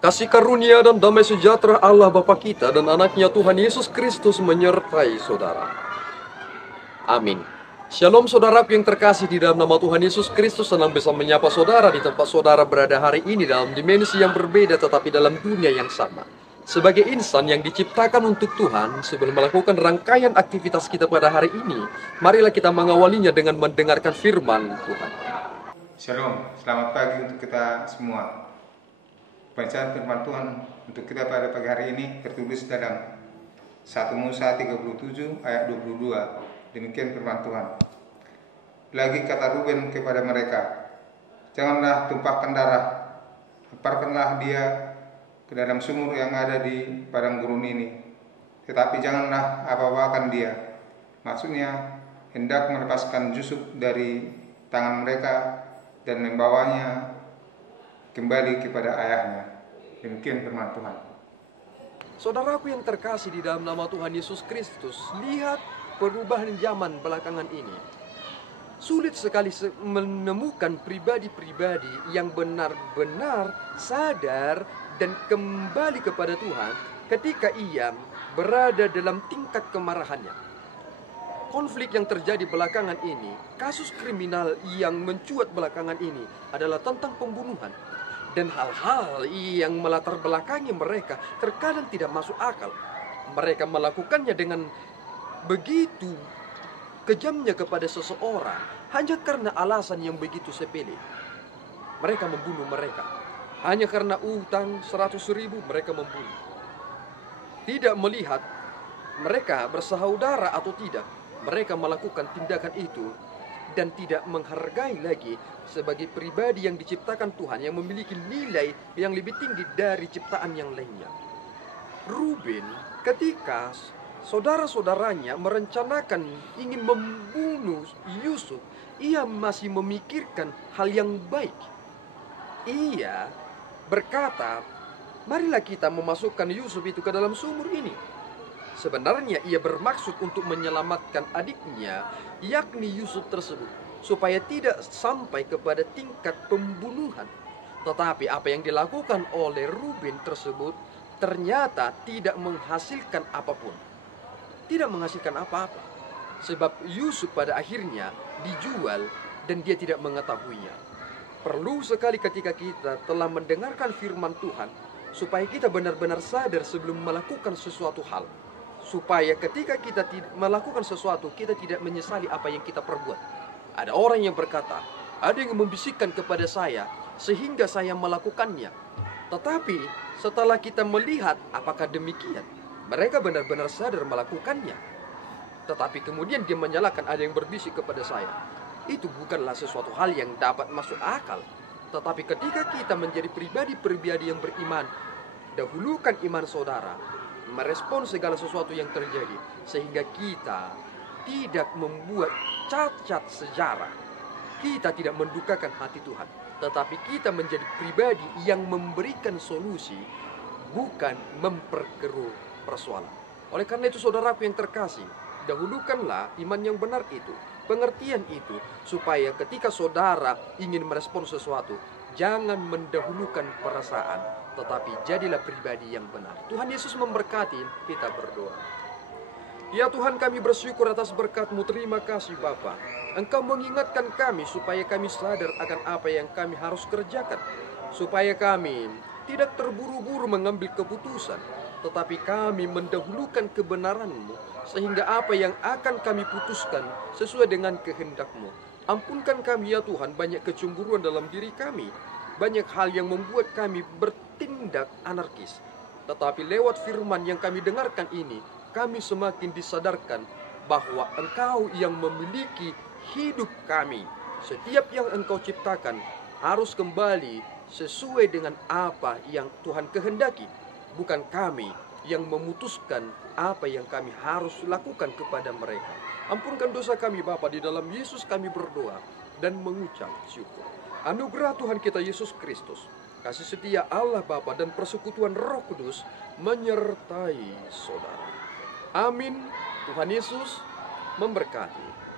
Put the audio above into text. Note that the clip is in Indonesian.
Kasih karunia dan damai sejahtera Allah Bapa kita dan anaknya Tuhan Yesus Kristus menyertai saudara. Amin. Shalom saudaraku yang terkasih di dalam nama Tuhan Yesus Kristus. Senang bisa menyapa saudara di tempat saudara berada hari ini dalam dimensi yang berbeda tetapi dalam dunia yang sama. Sebagai insan yang diciptakan untuk Tuhan, sebelum melakukan rangkaian aktivitas kita pada hari ini, marilah kita mengawalinya dengan mendengarkan firman Tuhan. Shalom, selamat pagi untuk kita semua. Bacaan firman Tuhan untuk kita pada pagi hari ini tertulis dalam 1 Musa 37 ayat 22. Demikian firman Tuhan. Lagi kata Ruben kepada mereka, janganlah tumpahkan darah, lemparkanlah dia ke dalam sumur yang ada di padang gurun ini, tetapi janganlah apa-apakan dia. Maksudnya hendak melepaskan Yusuf dari tangan mereka dan membawanya kembali kepada ayahnya. Demikian firman Tuhan. Saudaraku yang terkasih di dalam nama Tuhan Yesus Kristus, lihat perubahan zaman belakangan ini. Sulit sekali menemukan pribadi-pribadi yang benar-benar sadar dan kembali kepada Tuhan ketika ia berada dalam tingkat kemarahannya. Konflik yang terjadi belakangan ini, kasus kriminal yang mencuat belakangan ini adalah tentang pembunuhan. Dan hal-hal yang melatar belakangi mereka terkadang tidak masuk akal. Mereka melakukannya dengan begitu kejamnya kepada seseorang hanya karena alasan yang begitu sepele. Mereka membunuh mereka. Hanya karena utang 100.000 mereka membunuh. Tidak melihat mereka bersaudara atau tidak. Mereka melakukan tindakan itu dan tidak menghargai lagi sebagai pribadi yang diciptakan Tuhan, yang memiliki nilai yang lebih tinggi dari ciptaan yang lainnya. Ruben ketika saudara-saudaranya merencanakan ingin membunuh Yusuf, ia masih memikirkan hal yang baik. Ia berkata, marilah kita memasukkan Yusuf itu ke dalam sumur ini. Sebenarnya ia bermaksud untuk menyelamatkan adiknya, yakni Yusuf tersebut, supaya tidak sampai kepada tingkat pembunuhan. Tetapi apa yang dilakukan oleh Ruben tersebut ternyata tidak menghasilkan apapun. Tidak menghasilkan apa-apa. Sebab Yusuf pada akhirnya dijual dan dia tidak mengetahuinya. Perlu sekali ketika kita telah mendengarkan firman Tuhan, supaya kita benar-benar sadar sebelum melakukan sesuatu hal. Supaya ketika kita melakukan sesuatu, kita tidak menyesali apa yang kita perbuat. Ada orang yang berkata, ada yang membisikkan kepada saya sehingga saya melakukannya. Tetapi setelah kita melihat apakah demikian, mereka benar-benar sadar melakukannya. Tetapi kemudian dia menyalahkan, ada yang berbisik kepada saya. Itu bukanlah sesuatu hal yang dapat masuk akal. Tetapi ketika kita menjadi pribadi-pribadi yang beriman, dahulukan iman saudara, merespon segala sesuatu yang terjadi, sehingga kita tidak membuat cacat sejarah. Kita tidak mendukakan hati Tuhan, tetapi kita menjadi pribadi yang memberikan solusi, bukan memperkeruh persoalan. Oleh karena itu saudaraku yang terkasih, dahulukanlah iman yang benar itu, pengertian itu, supaya ketika saudara ingin merespon sesuatu, jangan mendahulukan perasaan, tetapi jadilah pribadi yang benar. Tuhan Yesus memberkati, kita berdoa. Ya Tuhan, kami bersyukur atas berkat-Mu. Terima kasih Bapa. Engkau mengingatkan kami supaya kami sadar akan apa yang kami harus kerjakan, supaya kami tidak terburu-buru mengambil keputusan, tetapi kami mendahulukan kebenaran-Mu, sehingga apa yang akan kami putuskan sesuai dengan kehendak-Mu. Ampunkan kami ya Tuhan, banyak kecemburuan dalam diri kami, banyak hal yang membuat kami bertindak anarkis. Tetapi lewat firman yang kami dengarkan ini, kami semakin disadarkan bahwa Engkau yang memiliki hidup kami. Setiap yang Engkau ciptakan harus kembali sesuai dengan apa yang Tuhan kehendaki. Bukan kami yang memutuskan apa yang kami harus lakukan kepada mereka. Ampunkan dosa kami Bapa, di dalam Yesus kami berdoa dan mengucap syukur. Anugerah Tuhan kita Yesus Kristus, kasih setia Allah Bapa dan persekutuan Roh Kudus menyertai saudara. Amin. Tuhan Yesus memberkati.